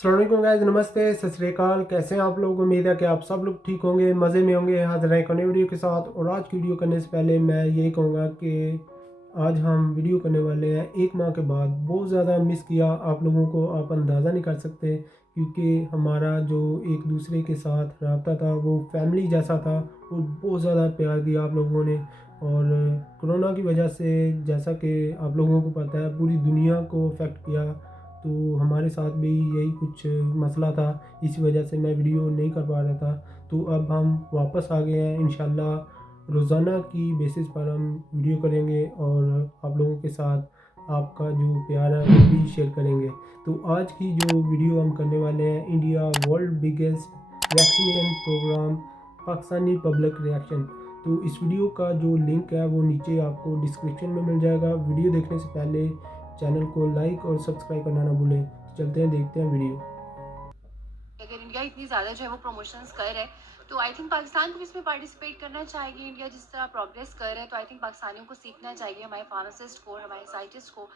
अस्सलाम वालेकुम गाइस, नमस्ते, सत श्री अकाल। कैसे हैं आप लोग? उम्मीद है कि आप सब लोग ठीक होंगे, मज़े में होंगे। हाजिर हैं एक नई वीडियो के साथ। और आज की वीडियो करने से पहले मैं यही कहूँगा कि आज हम वीडियो करने वाले हैं 1 माह के बाद। बहुत ज़्यादा मिस किया आप लोगों को, आप अंदाज़ा नहीं कर सकते, क्योंकि हमारा जो एक दूसरे के साथ रब्ता था वो फैमिली जैसा था। और बहुत ज़्यादा प्यार दिया आप लोगों ने। और कोरोना की वजह से, जैसा कि आप लोगों को पता है, पूरी दुनिया को अफेक्ट किया। तो हमारे साथ भी यही कुछ मसला था, इसी वजह से मैं वीडियो नहीं कर पा रहा था। तो अब हम वापस आ गए हैं। इंशाल्लाह रोज़ाना की बेसिस पर हम वीडियो करेंगे और आप लोगों के साथ आपका जो प्यार है वो भी शेयर करेंगे। तो आज की जो वीडियो हम करने वाले हैं, India world biggest vaccination program, Pakistani public reaction. तो इस वीडियो का जो लिंक है वो नीचे आपको डिस्क्रिप्शन में मिल जाएगा। वीडियो देखने से पहले चैनल को लाइक और सब्सक्राइब करना ना भूलें। चलते हैं, देखते हैं वीडियो। अगर इंडिया इतनी ज़्यादा जो है वो प्रमोशंस कर रहा है, तो आई थिंक पाकिस्तान को भी इसमें पार्टिसिपेट करना चाहिए। इंडिया जिस तरह प्रोग्रेस कर रहा है, तो आई थिंक पाकिस्तानियों को सीखना चाहिए, हमारे फार्मासिस्ट को और हमारे साइंटिस्ट को,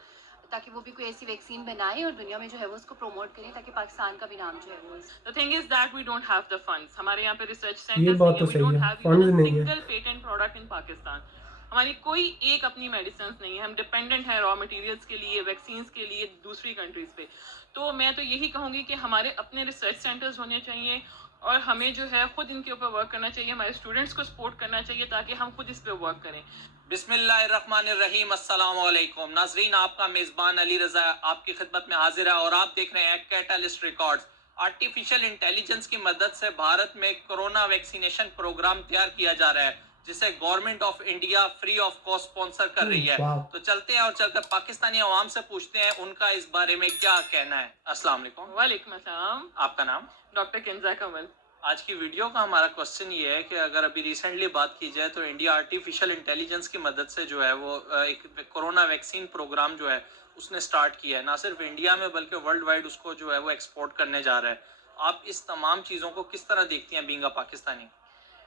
ताकि वो भी कोई ऐसी वैक्सीन बनाए और दुनिया में जो है वो उसको प्रमोट करें, ताकि पाकिस्तान का भी नाम जो है वो। The thing is that we don't have the funds, हमारे यहाँ पे रिसर्च ये सेंटर्स नहीं बात है, तो वी सही डोंट है, हैव इवन फंड्स अ नहीं है। Single patent product in Pakistan. हमारी कोई एक अपनी मेडिसिन नहीं है, हम डिपेंडेंट है रॉ मटेरियल्स के लिए, वैक्सीन्स के लिए दूसरी कंट्रीज पे। तो मैं तो यही कहूँगी कि हमारे अपने रिसर्च सेंटर्स होने चाहिए और हमें जो है खुद इनके ऊपर वर्क करना चाहिए, हमारे स्टूडेंट्स को सपोर्ट करना चाहिए ताकि हम खुद इस पे वर्क करें। बिस्मिल्लाहिर्रहमानिर्रहीम, अस्सलाम वालेकुम नाजरीन, आपका मेज़बान अली रज़ा आपकी खिदमत में हाजिर है और आप देख रहे हैं कैटलिस्ट रिकॉर्ड्स। आर्टिफिशियल इंटेलिजेंस की मदद से भारत में कोरोना वैक्सीनेशन प्रोग्राम तैयार किया जा रहा है, जिसे government of India free of cost sponsor कर रही है। वाह। तो चलते हैं और चलकर पाकिस्तानी अवाम से पूछते हैं उनका इस बारे में क्या कहना है। अस्सलाम वालेकुम। वालेकुम अस्सलाम। आपका नाम? डॉक्टर किंजा कमल। आज की वीडियो का हमारा क्वेश्चन ये है कि अगर अभी रिसेंटली बात की जाए तो इंडिया आर्टिफिशियल इंटेलिजेंस की मदद से जो है वो एक कोरोना वैक्सीन प्रोग्राम जो है उसने स्टार्ट किया है, ना सिर्फ इंडिया में बल्कि वर्ल्ड वाइड उसको जो है वो एक्सपोर्ट करने जा रहा है। आप इस तमाम चीज़ों को किस तरह देखती हैं being a Pakistani?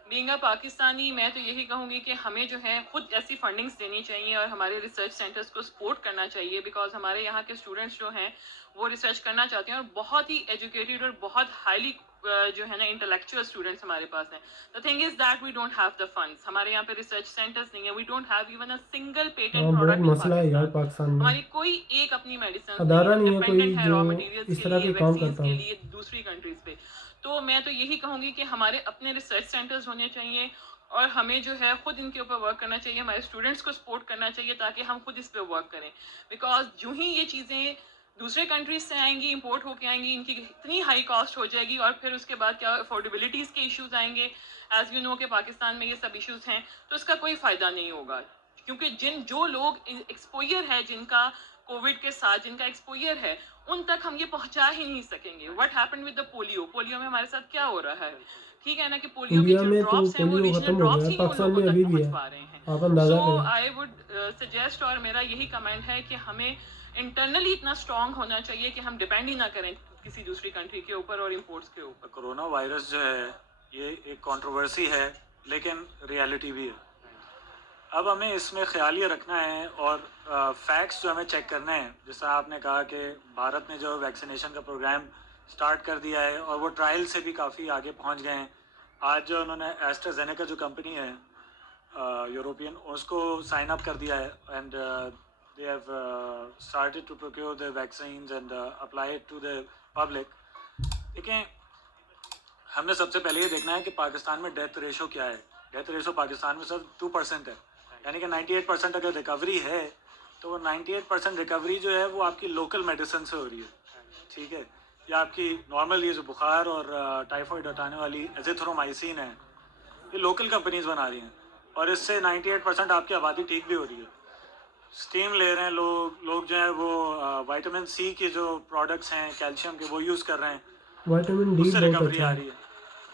Being a Pakistani, मैं तो यही कहूँगी कि हमें जो है खुद ऐसी फंडिंग्स देनी चाहिए और हमारे रिसर्च सेंटर्स को सपोर्ट करना चाहिए, बिकॉज हमारे यहाँ के स्टूडेंट्स जो हैं वो रिसर्च करना चाहते हैं और बहुत ही एजुकेटेड और बहुत हाईली जो है ना इंटेलेक्चुअल स्टूडेंट्स हमारे पास हैं। The thing is that we don't have the funds, हमारे यहाँ पे रिसर्च सेंटर्स नहीं है, we don't have even a single patent हाँ, बहुत प्रोडक्ट इन मसला है यार पाकिस्तान। पाकिस्तान में। हमारी कोई एक अपनी मेडिसिन नहीं है, अदारा हम नहीं है कोई डिपेंडेंट है जो रॉ मटेरियल्स इस के तरह लिए, के काम वैक्सीन्स करता के हो। लिए दूसरी कंट्रीज पे। तो मैं तो यही कहूँगी कि हमारे अपने रिसर्च सेंटर्स होने चाहिए और हमें जो है खुद इनके ऊपर वर्क करना चाहिए, हमारे स्टूडेंट्स को सपोर्ट करना चाहिए ताकि हम खुद इस पे वर्क करें। बिकॉज जो ही ये चीज़ें दूसरे कंट्रीज से आएंगी, इंपोर्ट होके आएंगी, इनकी इतनी हाई कॉस्ट हो जाएगी और फिर उसके बाद क्या अफोर्डेबिलिटीज़ के इश्यूज आएंगे। एज यू नो के पाकिस्तान में ये सब इश्यूज हैं, तो इसका कोई फ़ायदा नहीं होगा, क्योंकि जो लोग एक्सपोयर है, जिनका कोविड के साथ जिनका एक्सपोयर है, उन तक हम ये पहुंचा ही नहीं सकेंगे। What happened with the polio, polio में हमारे साथ क्या हो रहा है, ठीक है ना, कि पोलियो के इंडिया जो में तो ड्रॉप्स हैं वो पोलियो ओरिजिनल ख़त्म हो गया ड्रॉप्स है, ही नहीं उन पाकिस्तान लोगों में तक अभी भी पहुंच है। पा रहे हैं। आप सो अंदाज़ा करें। आई वुड सजेस्ट, और मेरा यही कमेंट है कि हमें इंटरनली इतना स्ट्रांग होना चाहिए कि हम डिपेंड ही ना करें किसी दूसरी कंट्री के ऊपर और इम्पोर्ट्स के ऊपर। कोरोना वायरस जो है ये एक कंट्रोवर्सी है, लेकिन रियलिटी भी है। अब हमें इसमें ख्याल ये रखना है और फैक्ट्स जो हमें चेक करने हैं। जैसा आपने कहा कि भारत ने जो वैक्सीनेशन का प्रोग्राम स्टार्ट कर दिया है और वो ट्रायल से भी काफ़ी आगे पहुंच गए हैं। आज जो उन्होंने एस्ट्राजेनेका जो कंपनी है यूरोपियन, उसको साइन अप कर दिया है and they have started to procure the vaccines and apply it to the public. देखें, हमने सबसे पहले ये देखना है कि पाकिस्तान में डेथ रेशो क्या है। डेथ रेशो पाकिस्तान में सिर्फ 2% है, यानी कि 98% अगर रिकवरी है तो वो 98% रिकवरी जो है वो आपकी लोकल मेडिसिन से हो रही है, ठीक है। या आपकी नॉर्मल ये जो बुखार और टाइफाइड हटाने वाली एजिथ्रोमाइसिन है, ये लोकल कंपनीज बना रही हैं और इससे 98% आपकी आबादी ठीक भी हो रही है। स्टीम ले रहे हैं लोग जो है वो विटामिन सी के जो प्रोडक्ट्स हैं कैल्शियम के, वो यूज़ कर रहे हैं, विटामिन डी उससे बहुत रिकवरी अच्छा आ है। रही है।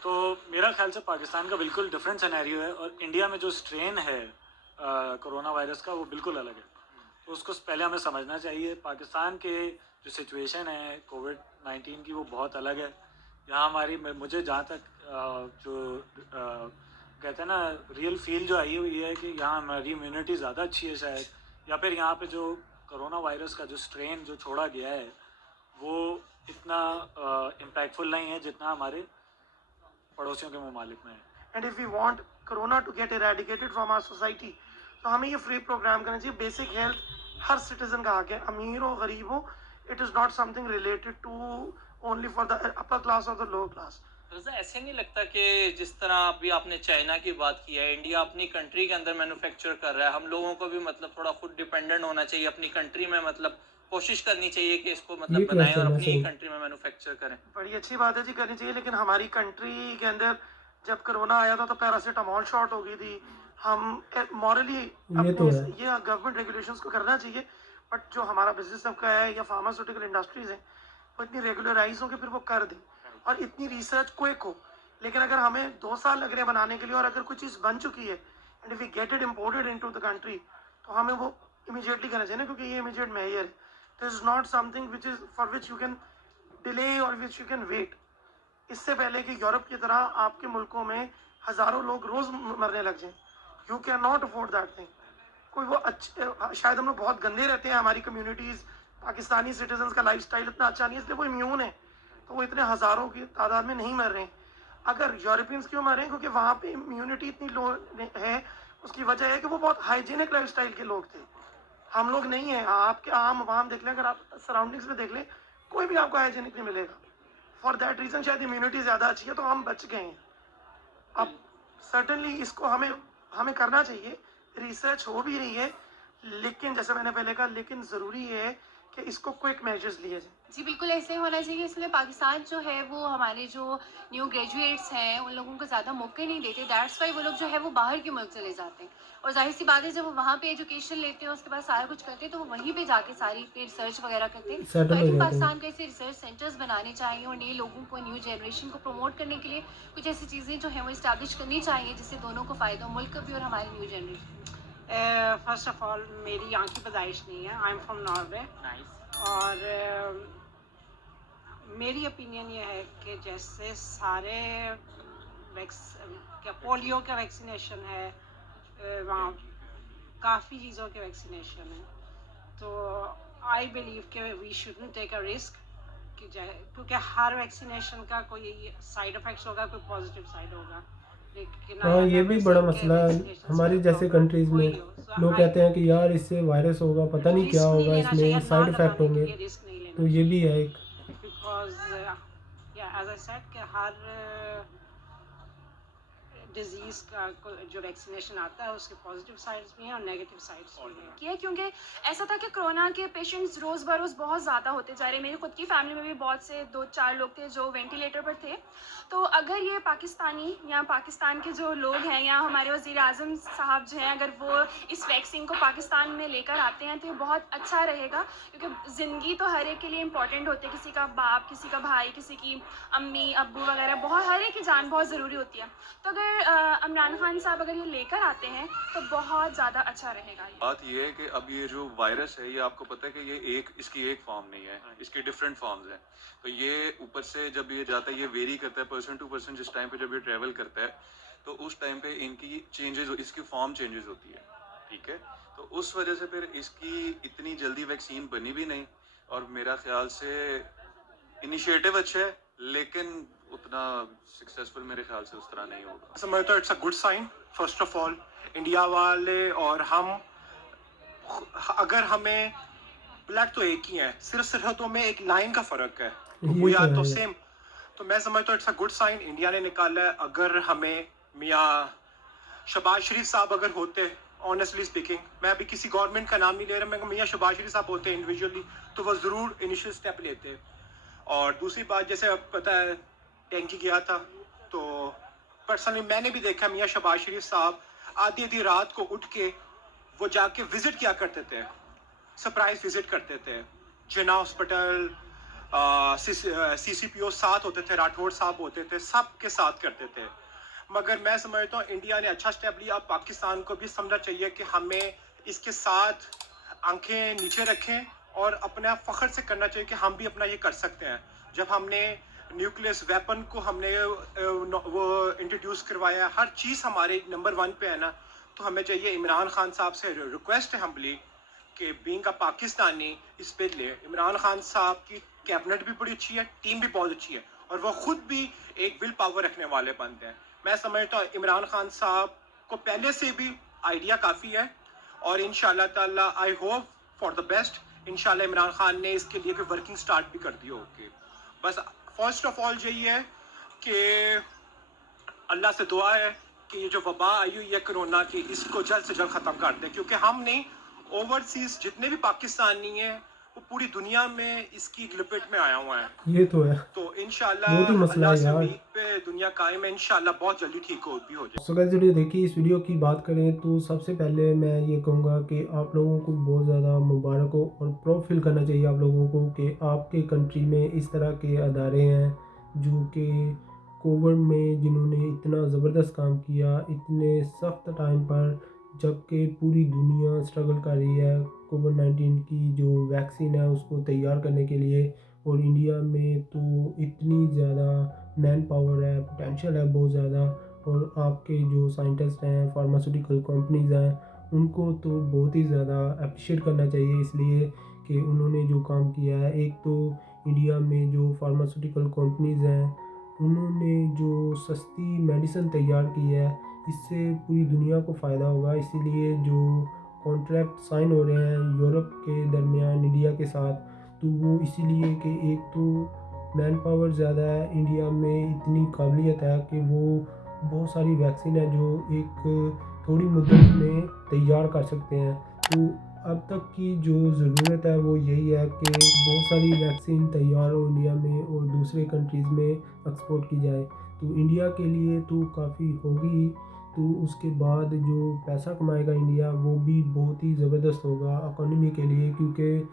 तो मेरा ख्याल से पाकिस्तान का बिल्कुल डिफरेंट सिनेरियो है और इंडिया में जो स्ट्रेन है कोरोना वायरस का वो बिल्कुल अलग है। तो उसको पहले हमें समझना चाहिए। पाकिस्तान के जो सिचुएशन है कोविड-19 की वो बहुत अलग है। यहाँ हमारी मुझे जहाँ तक जो कहते हैं ना रियल फील जो आई हुई है कि यहाँ हमारी इम्यूनिटी ज़्यादा अच्छी है शायद, या फिर यहाँ पे जो कोरोना वायरस का जो स्ट्रेन जो छोड़ा गया है وہ اتنا امپیکٹفل نہیں ہے جتنا ہمارے پڑوسیوں کے ممالک میں ہے. And if we want corona to get eradicated from our society تو ہمیں یہ فری پروگرام کرنا چاہیے. بیسک ہیلتھ ہر سٹیزن کا حق ہے, امیر ہو غریب ہو. It is not something related to only for the upper class اور دا لوور کلاس. ایسے نہیں لگتا کہ جس طرح ابھی آپ نے چائنا کی بات کی ہے, انڈیا اپنی کنٹری کے اندر مینوفیکچر کر رہا ہے, ہم لوگوں کو بھی مطلب تھوڑا خود ڈیپینڈنٹ ہونا چاہیے اپنی کنٹری میں, مطلب کوشش کرنی چاہیے کہ اس کو مطلب بنائیں اور اپنی کنٹری میں مینوفیکچر کریں. بڑی اچھی بات ہے جی, کرنی چاہیے. لیکن ہماری کنٹری کے اندر جب کرونا آیا تھا تو پیراسیٹامول شارٹ ہو گئی تھی. ہم مورلی یہ گورنمنٹ ریگولیشنس کو کرنا چاہیے, بٹ جو ہمارا بزنس سب کا ہے یا فارماسیوٹیکل انڈسٹریز ہیں وہ اتنی ریگولرائز ہو کہ پھر وہ کر دیں اور اتنی ریسرچ کوئک ہو. لیکن اگر ہمیں 2 سال لگ رہے ہیں بنانے کے لیے اور اگر کوئی چیز بن چکی ہے and if we get it imported into the country تو ہمیں وہ امیجیٹلی کرنا چاہیے نا, کیونکہ یہ امیجیٹ معیار ہے. This is not something which is for which you can delay or which you can wait. اس سے پہلے کہ یورپ کی طرح آپ کے ملکوں میں ہزاروں لوگ روز مرنے لگ جائیں, you can not afford that thing. کوئی وہ اچھے, شاید ہم لوگ بہت گندے رہتے ہیں, ہماری کمیونٹیز پاکستانی سٹیزنس کا لائف اسٹائل اتنا اچھا نہیں ہے اس لیے وہ امیون ہے, تو وہ اتنے ہزاروں کی تعداد میں نہیں مر رہے ہیں. اگر یورپینس کیوں مر رہے ہیں, کیونکہ وہاں پہ امیونٹی اتنی لو ہے. اس کی وجہ ہے کہ وہ بہت ہائیجینک لائف اسٹائل کے لوگ تھے, ہم لوگ نہیں ہیں. آپ کے عام عوام دیکھ لیں, اگر آپ سراؤنڈنگس میں دیکھ لیں, کوئی بھی آپ کو ہائیجینک نہیں ملے گا. فار دیٹ ریزن شاید امیونٹی زیادہ اچھی ہے تو ہم بچ گئے ہیں. اب سرٹنلی اس کو ہمیں کرنا چاہیے. ریسرچ ہو بھی رہی ہے, لیکن جیسے میں نے پہلے کہا, لیکن ضروری ہے کہ اس کو کوئک میجرز لیے جائیں. جی بالکل ایسے ہونا چاہیے. اس لیے پاکستان جو ہے وہ ہمارے جو نیو گریجویٹس ہیں ان لوگوں کو زیادہ موقع نہیں دیتے. دیٹس وائی وہ لوگ جو ہے وہ باہر کے ملک چلے جاتے ہیں, اور ظاہر سی بات ہے جب وہ وہاں پہ ایجوکیشن لیتے ہیں اس کے بعد سارا کچھ کرتے ہیں تو وہ وہیں پہ جا کے ساری اپنی ریسرچ وغیرہ کرتے ہیں. تو آئی تھنک پاکستان کو ایسے ریسرچ سینٹرز بنانے چاہیے اور نئے لوگوں کو, نیو جنریشن کو پروموٹ کرنے کے لیے کچھ ایسی چیزیں جو ہیں وہ اسٹیبلش کرنی چاہیے جس سے دونوں کو فائدہ ہو, ملک کو بھی اور ہماری نیو جنریشن. فرسٹ آف آل میری یہاں کی پیدائش نہیں ہے, آئی ایم فرام ناروے. اور میری اوپینین یہ ہے کہ جیسے سارے پولیو کا ویکسینیشن ہے, وہاں کافی چیزوں کے ویکسینیشن ہے, تو آئی بلیو کہ we shouldn't take a risk کیونکہ ہر ویکسینیشن کا کوئی سائڈ افیکٹس ہوگا, کوئی پازیٹیو سائڈ ہوگا. ہاں یہ بھی بڑا مسئلہ ہے ہماری جیسے کنٹریز میں. لوگ کہتے ہیں کہ یار اس سے وائرس ہوگا, پتہ نہیں کیا ہوگا, اس میں سائڈ افیکٹ ہوں گے, تو یہ بھی ہے ایک. بیکاز ایز آئی سیڈ کہ ہر ڈیزیز کا جو ویکسینیشن آتا ہے اس کے پازیٹیو سائڈس بھی ہیں اور نیگیٹو سائڈس بھی ہیں. کیونکہ ایسا تھا کہ کرونا کے پیشنٹس روز بروز بہت زیادہ ہوتے جا رہے. میری خود کی فیملی میں بھی بہت سے 2-4 لوگ تھے جو وینٹیلیٹر پر تھے. تو اگر یہ پاکستانی یا پاکستان کے جو لوگ ہیں یا ہمارے وزیر اعظم صاحب جو ہیں اگر وہ اس ویکسین کو پاکستان میں لے کر آتے ہیں تو یہ بہت اچھا رہے گا, کیونکہ زندگی تو ہر ایک کے لیے امپورٹنٹ ہوتی ہے. کسی کا باپ, کسی کا بھائی, کسی کی امی ابو وغیرہ, بہت ہر ایک کی جان بہت ضروری ہوتی ہے. تو اگر عمران خان صاحب اگر یہ لے کر آتے ہیں تو بہت زیادہ اچھا رہے گا. بات یہ ہے کہ اب یہ جو وائرس ہے یہ آپ کو پتہ ہے کہ یہ اس کی ایک فارم نہیں ہے, اس کی ڈفرینٹ فارمز ہیں. تو یہ اوپر سے جب یہ جاتا ہے یہ ویری کرتا ہے پرسن ٹو پرسن. جس ٹائم پہ جب یہ ٹریول کرتا ہے تو اس ٹائم پہ ان کی چینجز, اس کی فارم چینجز ہوتی ہے, ٹھیک ہے. تو اس وجہ سے پھر اس کی اتنی جلدی ویکسین بنی بھی نہیں, اور میرا خیال سے انیشیٹو اچھا ہے لیکن اتنا سکسیزفل میرے خیال سے اس طرح نہیں ہوگا. سمجھتا ہوں it's a good sign. First of all India والے اور ہم, اگر ہمیں بلیک تو ایک ہی ہیں, صرف سرحدوں میں ایک لائن کا فرق ہے, وی آر تو سیم. تو میں سمجھتا ہوں it's a good sign India نے نکالا ہے. اگر ہمیں میاں شہباز شریف صاحب اگر ہوتے, آنیسٹلی اسپیکنگ, میں ابھی کسی گورنمنٹ کا نام نہیں لے رہا, میں میاں شہباز شریف صاحب ہوتے انڈیویجولی تو وہ ضرور انیشیل اسٹیپ لیتے. اور دوسری بات, جیسے اب پتہ ہے ٹینکی گیا تھا, تو پرسنلی میں نے بھی دیکھا میاں شہباز شریف صاحب آدھی رات کو اٹھ کے وہ جا کے وزٹ کیا کرتے تھے, سرپرائز وزٹ کرتے تھے. جنا ہاسپٹل, سی سی پی او ساتھ ہوتے تھے, راٹھوڑ صاحب ہوتے تھے, سب کے ساتھ کرتے تھے. مگر میں سمجھتا ہوں انڈیا نے اچھا اسٹیپ لیا. اب پاکستان کو بھی سمجھنا چاہیے کہ ہمیں اس کے ساتھ آنکھیں نیچے رکھیں اور اپنا فخر سے کرنا چاہیے کہ ہم بھی اپنا یہ کر سکتے ہیں. جب ہم نے نیوکلیس ویپن کو ہم نے وہ انٹروڈیوس کروایا, ہر چیز ہمارے نمبر 1 پہ ہے نا, تو ہمیں چاہیے عمران خان صاحب سے ریکویسٹ ہے ہمبلی کہ بینگ اے پاکستانی اس پہ لے. عمران خان صاحب کی कैबिनेट भी बड़ी अच्छी है, टीम भी बहुत अच्छी है और वो खुद भी एक विल पावर रखने वाले बंदे हैं। मैं समझता हूँ इमरान खान साहब को पहले से भी आइडिया काफ़ी है और इंशाल्लाह ताला I hope for the best. इंशाल्लाह इमरान खान ने इसके लिए कोई वर्किंग स्टार्ट भी कर दी होगी। बस फर्स्ट ऑफ ऑल यही है कि अल्लाह से दुआ है कि ये जो वबा आई हुई है कोरोना की, इसको जल्द से जल्द ख़त्म कर दे, क्योंकि हम नहीं, ओवरसीज जितने भी पाकिस्तानी हैं वो पूरी दुनिया में इसकी लपेट में आया हुआ है। ये तो है, तो इंशाल्लाह बहुत ही मसला अल्लाह है से यार। उम्मीद पे दुनिया कायम है, इंशाल्लाह बहुत जल्दी ठीक हो जाए। सो गाइस वीडियो देखिए, इस वीडियो की बात करें तो सबसे पहले मैं ये कहूँगा कि आप लोगों को बहुत ज़्यादा मुबारक हो और प्राउड फील करना चाहिए आप लोगों को कि आपके कंट्री में इस तरह के अदारे हैं जो कि कोविड में जिन्होंने इतना ज़बरदस्त काम किया इतने सख्त टाइम पर, जबकि पूरी दुनिया स्ट्रगल कर रही है कोविड-19 की जो वैक्सीन है उसको तैयार करने के लिए। और इंडिया में तो इतनी ज़्यादा मैन पावर है, पोटेंशियल है बहुत ज़्यादा, और आपके जो साइंटिस्ट हैं, फार्मास्यूटिकल कंपनीज़ हैं, उनको तो बहुत ही ज़्यादा अप्रिशिएट करना चाहिए, इसलिए कि उन्होंने जो काम किया है। एक तो इंडिया में जो फार्मास्यूटिकल कंपनीज़ हैं उन्होंने जो सस्ती मेडिसिन तैयार की है, इससे पूरी दुनिया को फ़ायदा होगा। इसीलिए जो कॉन्ट्रैक्ट साइन हो रहे हैं यूरोप के दरमियान इंडिया के साथ, तो वो इसीलिए कि एक तो मैन पावर ज़्यादा है इंडिया में, इतनी काबिलियत है कि वो बहुत सारी वैक्सीन है जो एक थोड़ी मुद्दत में तैयार कर सकते हैं। तो अब तक की जो ज़रूरत है वो यही है कि बहुत सारी वैक्सीन तैयार हो इंडिया में और दूसरे कंट्रीज़ में एक्सपोर्ट की जाए। तो इंडिया के लिए तो काफ़ी होगी, तो उसके बाद जो पैसा कमाएगा इंडिया वो भी बहुत ही ज़बरदस्त होगा इकोनॉमी के लिए, क्योंकि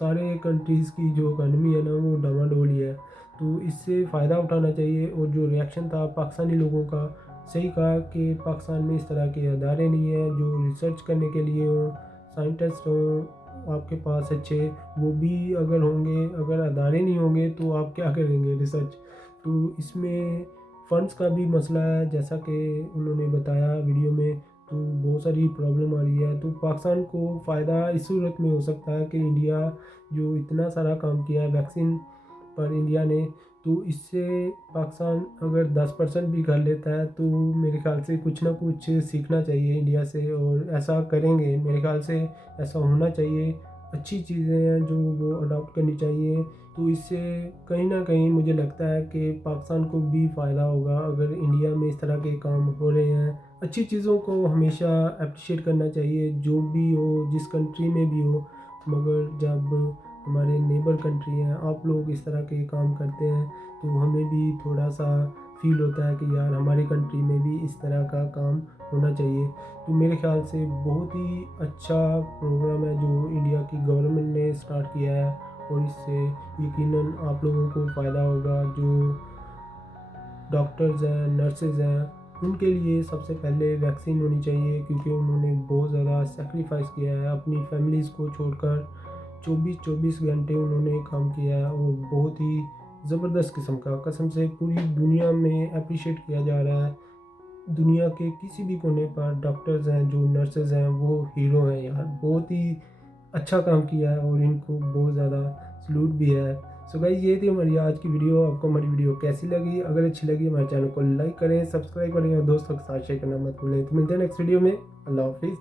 सारे कंट्रीज़ की जो इकोनॉमी है ना वो डामाडोल ही है। तो इससे फ़ायदा उठाना चाहिए। और जो रिएक्शन था पाकिस्तानी लोगों का, सही कहा कि पाकिस्तान में इस तरह के अदारे नहीं हैं जो रिसर्च करने के लिए हों, साइंटिस्ट हों आपके पास अच्छे, वो भी अगर होंगे, अगर अदारे नहीं होंगे तो आप क्या करेंगे रिसर्च। तो इसमें फ़ंड्स का भी मसला है, जैसा कि उन्होंने बताया वीडियो में, तो बहुत सारी प्रॉब्लम आ रही है। तो पाकिस्तान को फ़ायदा इस सूरत में हो सकता है कि इंडिया जो इतना सारा काम किया है वैक्सीन पर इंडिया ने, तो इससे पाकिस्तान अगर 10% भी कर लेता है तो मेरे ख्याल से कुछ ना कुछ सीखना चाहिए इंडिया से, और ऐसा करेंगे, मेरे ख्याल से ऐसा होना चाहिए। अच्छी चीज़ें हैं जो वो अडॉप्ट करनी चाहिए। तो इससे कहीं ना कहीं मुझे लगता है कि पाकिस्तान को भी फ़ायदा होगा अगर इंडिया में इस तरह के काम हो रहे हैं। अच्छी चीज़ों को हमेशा अप्रिशिएट करना चाहिए, जो भी हो, जिस कंट्री में भी हो, मगर जब हमारे नेबर कंट्री हैं, आप लोग इस तरह के काम करते हैं तो हमें भी थोड़ा सा फील होता है कि यार हमारी कंट्री में भी इस तरह का काम होना चाहिए। तो मेरे ख्याल से बहुत ही अच्छा प्रोग्राम है जो इंडिया की गवर्नमेंट ने स्टार्ट किया है, और इससे यकीनन आप लोगों को फ़ायदा होगा। जो डॉक्टर्स हैं, नर्सेज हैं, उनके लिए सबसे पहले वैक्सीन होनी चाहिए, क्योंकि उन्होंने बहुत ज़्यादा सेक्रीफाइस किया है अपनी फैमिलीज़ को छोड़कर। 24 घंटे उन्होंने काम किया है और बहुत ही ज़बरदस्त किस्म का, कसम से पूरी दुनिया में अप्रिशिएट किया जा रहा है। दुनिया के किसी भी कोने पर डॉक्टर्स हैं, जो नर्सेज हैं, वो हीरो हैं यार, बहुत ही अच्छा काम किया है और इनको बहुत ज़्यादा सलूट भी है। सो गाइस ये थी हमारी आज की वीडियो। आपको हमारी वीडियो कैसी लगी? अगर अच्छी लगी हमारे चैनल को लाइक करें, सब्सक्राइब करें और दोस्तों के साथ शेयर करना मत भूलें। तो मिलते हैं नेक्स्ट वीडियो में। अल्लाह हाफिज़।